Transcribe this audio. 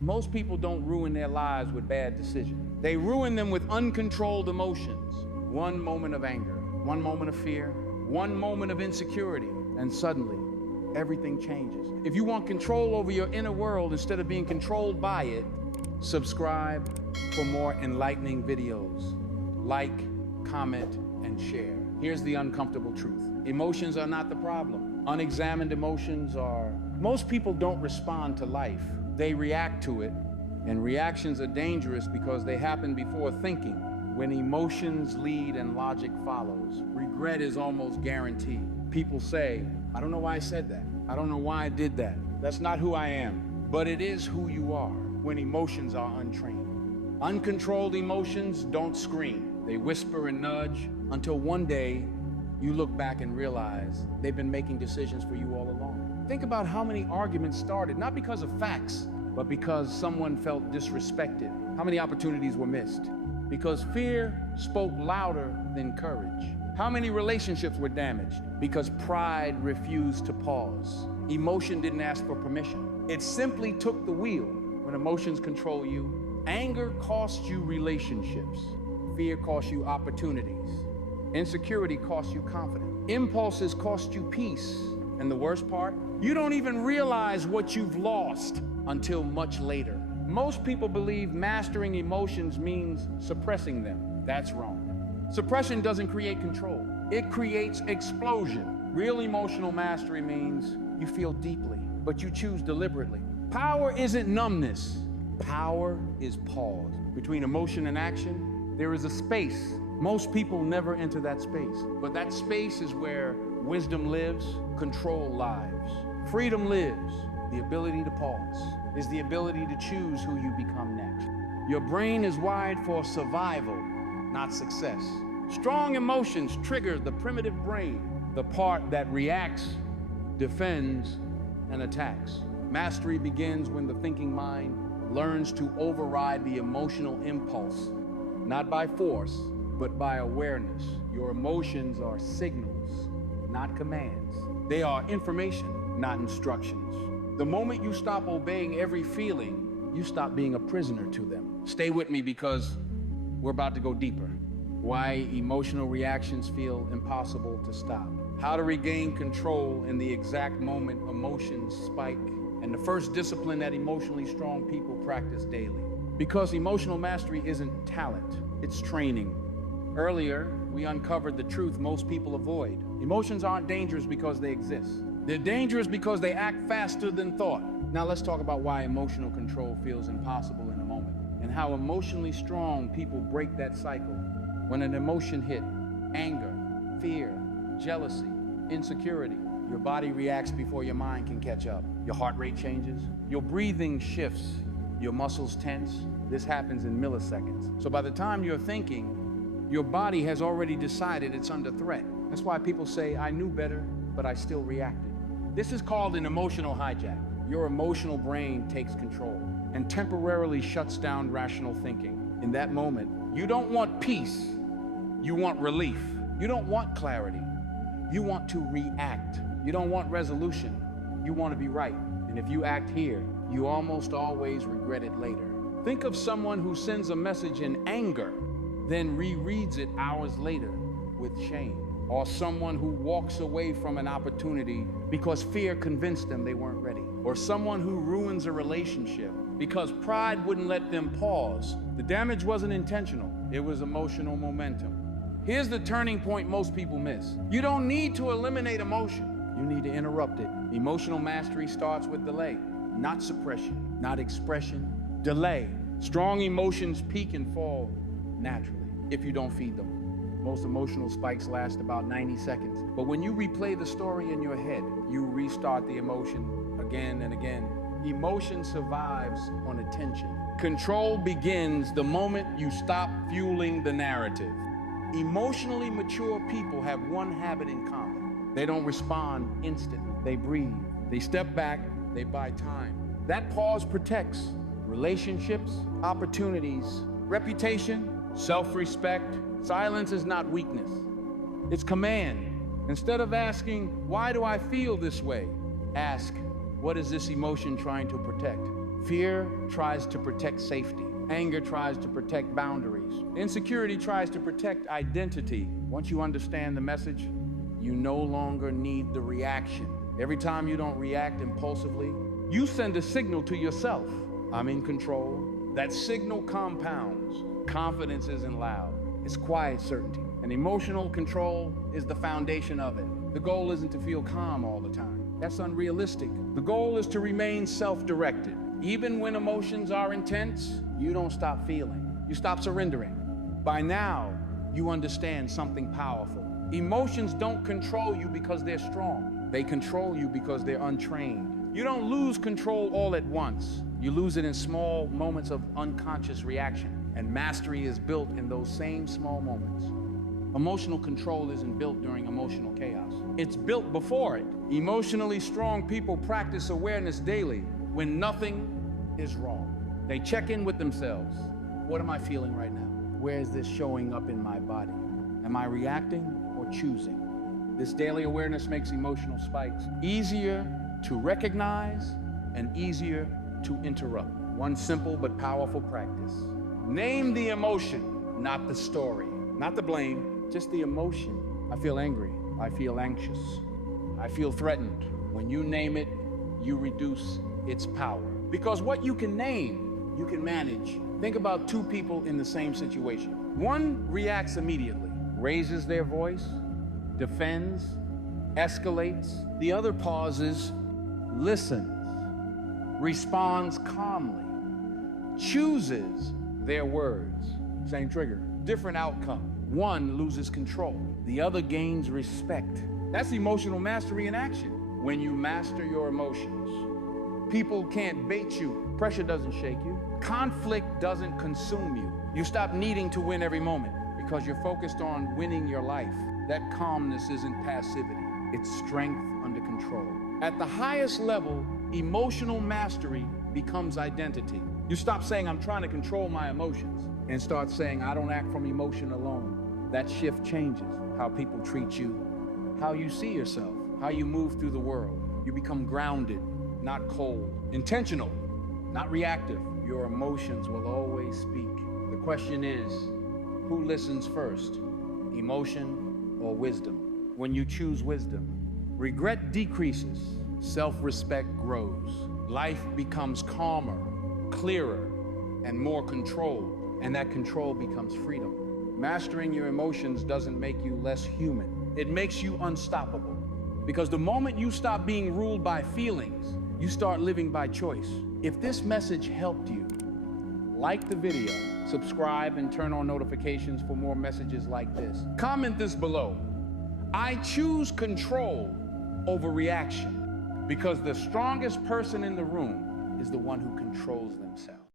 Most people don't ruin their lives with bad decisions. They ruin them with uncontrolled emotions. One moment of anger, one moment of fear, one moment of insecurity, and suddenly everything changes. If you want control over your inner world instead of being controlled by it, subscribe for more enlightening videos. Like, comment, and share. Here's the uncomfortable truth. Emotions are not the problem. Unexamined emotions are. Most people don't respond to life. They react to it, and reactions are dangerous because they happen before thinking. When emotions lead and logic follows, regret is almost guaranteed. People say, I don't know why I said that. I don't know why I did that. That's not who I am. But it is who you are when emotions are untrained. Uncontrolled emotions don't scream. They whisper and nudge until one day you look back and realize they've been making decisions for you all along. Think about how many arguments started, not because of facts, but because someone felt disrespected. How many opportunities were missed? Because fear spoke louder than courage. How many relationships were damaged? Because pride refused to pause. Emotion didn't ask for permission. It simply took the wheel. When emotions control you, anger costs you relationships. Fear costs you opportunities. Insecurity costs you confidence. Impulses cost you peace. And the worst part, you don't even realize what you've lost until much later. Most people believe mastering emotions means suppressing them. That's wrong. Suppression doesn't create control. It creates explosion. Real emotional mastery means you feel deeply, but you choose deliberately. Power isn't numbness. Power is pause. Between emotion and action, there is a space. Most people never enter that space, but that space is where wisdom lives, control lives. Freedom lives. The ability to pause is the ability to choose who you become next. Your brain is wired for survival, not success. Strong emotions trigger the primitive brain, the part that reacts, defends, and attacks. Mastery begins when the thinking mind learns to override the emotional impulse, not by force, but by awareness. Your emotions are signals, not commands. They are information, not instructions. The moment you stop obeying every feeling, you stop being a prisoner to them. Stay with me because we're about to go deeper. Why emotional reactions feel impossible to stop. How to regain control in the exact moment emotions spike. And the first discipline that emotionally strong people practice daily. Because emotional mastery isn't talent, it's training. Earlier, we uncovered the truth most people avoid. Emotions aren't dangerous because they exist. They're dangerous because they act faster than thought. Now let's talk about why emotional control feels impossible in a moment, and how emotionally strong people break that cycle. When an emotion hit, anger, fear, jealousy, insecurity, your body reacts before your mind can catch up. Your heart rate changes, your breathing shifts, your muscles tense. This happens in milliseconds. So by the time you're thinking, your body has already decided it's under threat. That's why people say, I knew better, but I still reacted. This is called an emotional hijack. Your emotional brain takes control and temporarily shuts down rational thinking. In that moment, you don't want peace, you want relief. You don't want clarity, you want to react. You don't want resolution, you want to be right. And if you act here, you almost always regret it later. Think of someone who sends a message in anger, then rereads it hours later with shame. Or someone who walks away from an opportunity because fear convinced them they weren't ready. Or someone who ruins a relationship because pride wouldn't let them pause. The damage wasn't intentional, it was emotional momentum. Here's the turning point most people miss. You don't need to eliminate emotion, you need to interrupt it. Emotional mastery starts with delay, not suppression, not expression, delay. Strong emotions peak and fall naturally if you don't feed them. Most emotional spikes last about 90 seconds. But when you replay the story in your head, you restart the emotion again and again. Emotion survives on attention. Control begins the moment you stop fueling the narrative. Emotionally mature people have one habit in common. They don't respond instantly. They breathe. They step back. They buy time. That pause protects relationships, opportunities, reputation, self-respect. Silence is not weakness, it's command. Instead of asking, why do I feel this way? Ask, what is this emotion trying to protect? Fear tries to protect safety. Anger tries to protect boundaries. Insecurity tries to protect identity. Once you understand the message, you no longer need the reaction. Every time you don't react impulsively, you send a signal to yourself. I'm in control. That signal compounds. Confidence isn't loud. It's quiet certainty. And emotional control is the foundation of it. The goal isn't to feel calm all the time. That's unrealistic. The goal is to remain self-directed. Even when emotions are intense, you don't stop feeling. You stop surrendering. By now, you understand something powerful. Emotions don't control you because they're strong. They control you because they're untrained. You don't lose control all at once. You lose it in small moments of unconscious reaction. And mastery is built in those same small moments. Emotional control isn't built during emotional chaos. It's built before it. Emotionally strong people practice awareness daily when nothing is wrong. They check in with themselves. What am I feeling right now? Where is this showing up in my body? Am I reacting or choosing? This daily awareness makes emotional spikes easier to recognize and easier to interrupt. One simple but powerful practice. Name the emotion, not the story, not the blame, just the emotion. I feel angry. I feel anxious. I feel threatened. When you name it, you reduce its power. Because what you can name, you can manage. Think about two people in the same situation. One reacts immediately, raises their voice, defends, escalates. The other pauses, listens, responds calmly, chooses their words. Same trigger, different outcome. One loses control, the other gains respect. That's emotional mastery in action. When you master your emotions, people can't bait you. Pressure doesn't shake you. Conflict doesn't consume you. You stop needing to win every moment because you're focused on winning your life. That calmness isn't passivity. It's strength under control. At the highest level, emotional mastery becomes identity. You stop saying, I'm trying to control my emotions, and start saying, I don't act from emotion alone. That shift changes how people treat you, how you see yourself, how you move through the world. You become grounded, not cold. Intentional, not reactive. Your emotions will always speak. The question is, who listens first, emotion or wisdom? When you choose wisdom, regret decreases, self-respect grows. Life becomes calmer, clearer, and more controlled, and that control becomes freedom. Mastering your emotions doesn't make you less human. It makes you unstoppable. Because the moment you stop being ruled by feelings, you start living by choice. If this message helped you, like the video, subscribe, and turn on notifications for more messages like this. Comment this below. I choose control over reaction, because the strongest person in the room is the one who controls themselves.